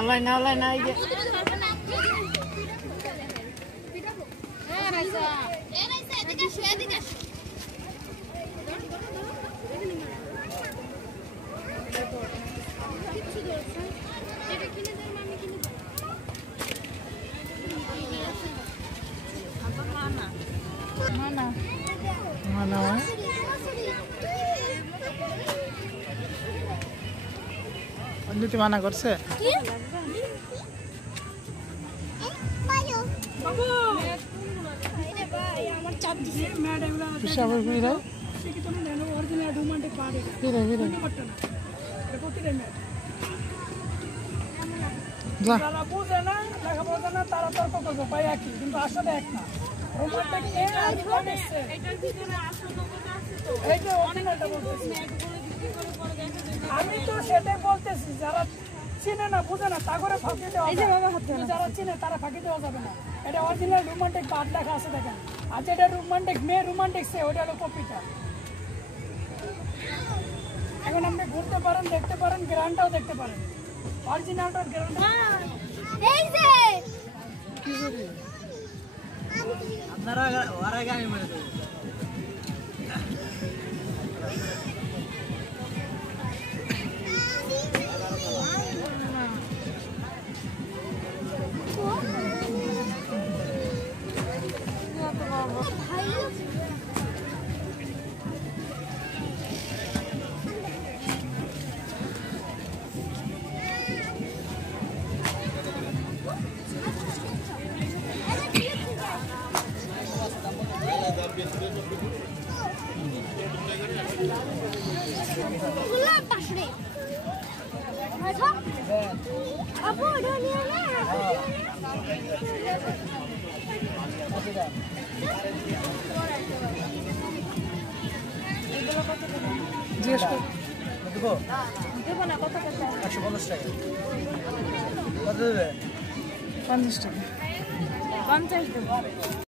Online aja. Mana? অঞ্জলি মানা করছে তারা তর্ক করবো পাই একই কিন্তু আসলে এক না। আমি তো সেটাই বলতেছি, যারা চিনে না বুঝে না তা করে ফাঁকি দেওয়া, যারা চিনে তারা ফাঁকি দেওয়া যাবে না। এটা অরিজিনাল রোমান্টিক পার্ট লেখা আছে দেখেন, আর যেটা রোমান্টিক মেয়ে রোমান্টিক সে ওটা হলো কপিটা। এখন আপনি ঘুরতে পারেন, দেখতে পারেন, গ্রাউন্ডটাও দেখতে পারেন, অরিজিনালটার গ্রাউন্ড। আপনারা ওরা গাড়ি মেরে দেবেন। জিজ্ঞেস দেবো না কত টাকা? 150 টাকা। কত দেবে? 50 টাকা। 50 দেবো।